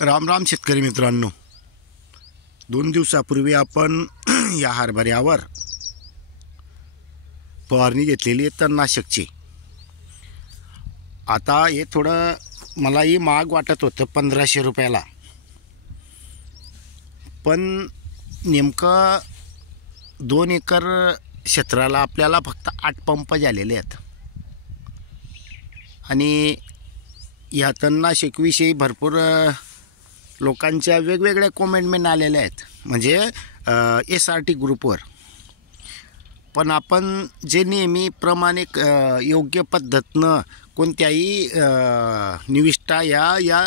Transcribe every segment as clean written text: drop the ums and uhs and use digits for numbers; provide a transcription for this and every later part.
राम राम शेतकरी मित्रांनो, 2 दिवसापूर्वी आपण या हरभऱ्यावर फवारणी घेतलेली आहे तणनाशकची। आता हे थोडं मलाही महाग वाटत होतं 1500 रुपयाला, पण नेमकं 2 एकर क्षेत्राला आपल्याला फक्त 8 पंप झालेले आहेत आणि या तणनाशकविषयी भरपूर लोकांच्या वेगवेगळ्या कमेंटमेंट आलेल्या आहेत, म्हणजे SRT ग्रुपवर। पण आपण जे नेहमीप्रमाणे योग्य पद्धतीनं कोणत्याही निविष्ठा या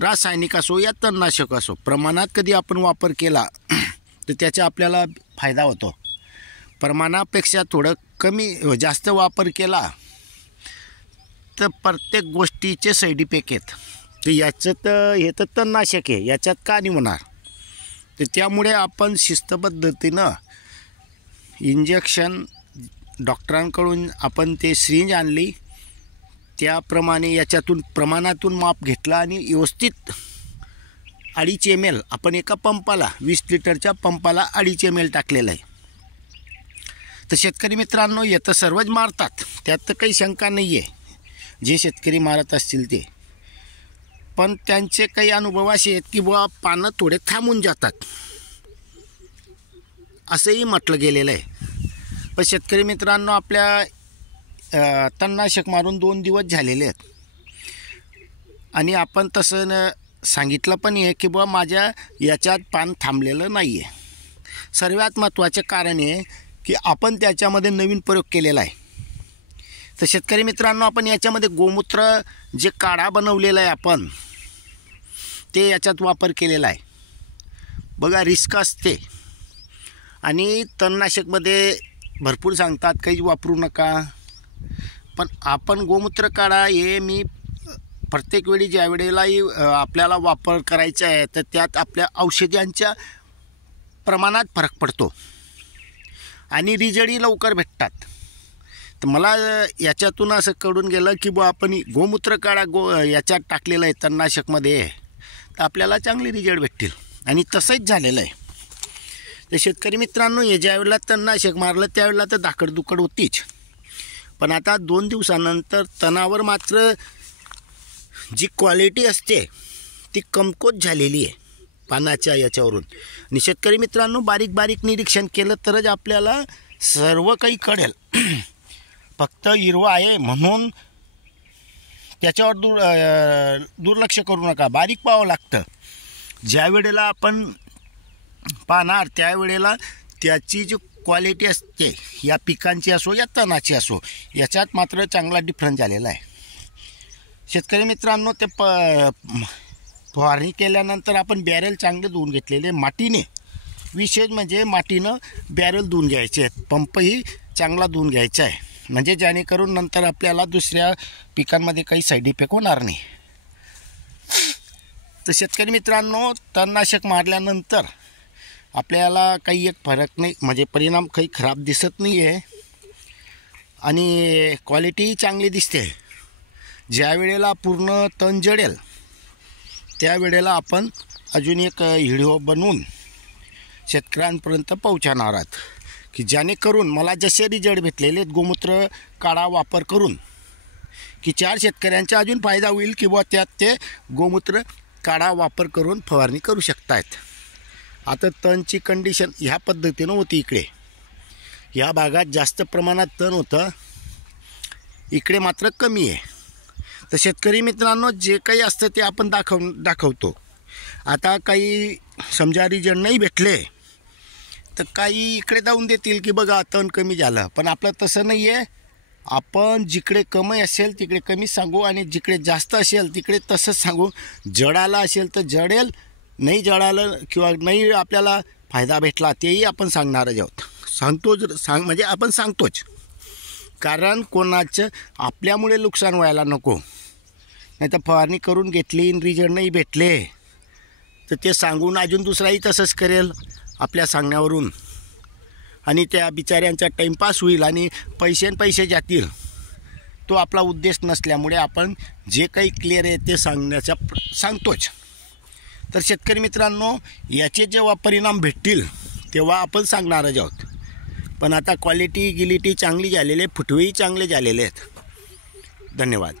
रासायनिक असो या तणनाशक असो प्रमाणात कधी आपण वापर केला तर त्याचा आपल्याला फायदा होतो। प्रमाणापेक्षा थोडं कमी जास्त वापर केला तर प्रत्येक गोष्टीचे साईड इफेक्ट आहेत। तर याच्यात हे तर तणनाशक आहे, याच्यात का नाही होणार? तर त्यामुळे आपण शिस्तपद्धतीनं इंजेक्शन डॉक्टरांकडून आपण ते सिरिंज आणली, त्याप्रमाणे याच्यातून प्रमाणातून माप घेतला आणि व्यवस्थित 2.5 ml आपण एका पंपाला 20 लिटरच्या पंपाला 2.5 ml टाकलेलं आहे। तर शेतकरी मित्रांनो, हे तर सर्वच मारतात, त्यात तर काही शंका नाही आहे जे शेतकरी मारत असतील ते, पण त्यांचे काही अनुभव असे आहेत की बुवा पानं थोडे थांबून जातात असंही म्हटलं गेलेलं आहे। पण शेतकरी मित्रांनो, आपल्या तणनाशक मारून 2 दिवस झालेले आहेत आणि आपण तसं सांगितलं पण आहे की बुवा माझ्या याच्यात पान थांबलेलं नाही आहे। सर्वात महत्त्वाचं कारण आहे की आपण त्याच्यामध्ये नवीन प्रयोग केलेला आहे। तर शेतकरी मित्रांनो, आपण याच्यामध्ये गोमूत्र जे काढा बनवलेला आहे आपण ते याच्यात वापर केलेला आहे। बघा, रिस्क असते आणि तणनाशकमध्ये भरपूर सांगतात काही वापरू नका, पण आपण गोमूत्र काढा हे मी प्रत्येक वेळी ज्या वेळेलाही आपल्याला वापर करायचा आहे तर त्यात आपल्या औषधांच्या प्रमाणात फरक पडतो आणि रिजल्टही लवकर भेटतात। तर मला याच्यातून असं कळून गेलं की बुवा आपण गोमूत्र काढा याच्यात टाकलेलं आहे तणनाशकमध्ये तर आपल्याला चांगले रिजल्ट भेटतील, आणि तसंच झालेलं आहे। तर शेतकरी मित्रांनो, हे ज्या वेळेला तणनाशक मारलं त्यावेळेला तर धाकडधुकड होतीच, पण आता 2 दिवसानंतर तणावर मात्र जी क्वालिटी असते ती कमकुवत झालेली आहे पानाच्या याच्यावरून। आणि शेतकरी मित्रांनो, बारीक बारीक निरीक्षण केलं तरच आपल्याला सर्व काही कळेल। फक्त हिरवा आहे म्हणून त्याच्यावर दुर्लक्ष करू नका, बारीक पाहावं लागतं। ज्या वेळेला आपण पाहणार त्यावेळेला त्याची जी क्वालिटी असते या पिकांची असो या तणाची असो याच्यात मात्र चांगला डिफरन्स झालेला आहे। शेतकरी मित्रांनो, ते फवारणी केल्यानंतर आपण बॅरेल चांगले धुवून घेतलेले मातीने, विशेष म्हणजे मातीनं बॅरेल धुवून घ्यायचे आहेत, पंपही चांगला धुवून घ्यायचा आहे, म्हणजे जेणेकरून नंतर आपल्याला दुसऱ्या पिकांमध्ये काही साईड इफेक्ट होणार नाही। तर शेतकरी मित्रांनो, तणनाशक मारल्यानंतर आपल्याला काही एक फरक नाही, म्हणजे परिणाम काही खराब दिसत नाही आहे आणि क्वालिटीही चांगली दिसते। ज्या वेळेला पूर्ण तण जळेल त्यावेळेला आपण अजून एक व्हिडिओ बनवून शेतकऱ्यांपर्यंत पोहोचवणार आहात की जेणेकरून मला जसे रिजल्ट भेटलेले आहेत गोमूत्र काढा वापर करून की 4 शेतकऱ्यांचा अजून फायदा होईल की बुवा त्यात ते गोमूत्र काढा वापर करून फवारणी करू शकतायत। आता तणची कंडिशन ह्या पद्धतीनं होती, इकडे या भागात जास्त प्रमाणात तण होतं, इकडे मात्र कमी आहे। तर शेतकरी मित्रांनो, जे काही असतं ते आपण दाखवतो। आता काही समजा रिजल्ट नाही भेटले तर काही इकडे जाऊन देतील की बघा तण कमी झालं, पण आपलं तसं नाही आहे। आपण जिकडे कमी असेल तिकडे कमी सांगू आणि जिकडे जास्त असेल तिकडे तसंच सांगू। जळाला असेल तर जळेल, नाही जळालं किंवा नाही आपल्याला फायदा भेटला तेही आपण सांगणारच आहोत। म्हणजे आपण सांगतोच, कारण कोणाचं आपल्यामुळे नुकसान व्हायला नको। नाही तर फवारणी करून घेतली आणि रिजल्ट नाही भेटले तर ते सांगून अजून दुसराही तसंच करेल आपल्या सांगण्यावरून, आणि त्या बिचाऱ्यांचा टाईमपास होईल आणि पैसे जातील। तो आपला उद्देश नसल्यामुळे आपण जे काही क्लिअर आहे ते सांगतोच। तर शेतकरी मित्रांनो, याचे जेव्हा परिणाम भेटतील तेव्हा आपण सांगणारच आहोत. पण आता क्वालिटी गिलिटी चांगली झालेली आहे, फुटवेही चांगले झालेले आहेत. धन्यवाद.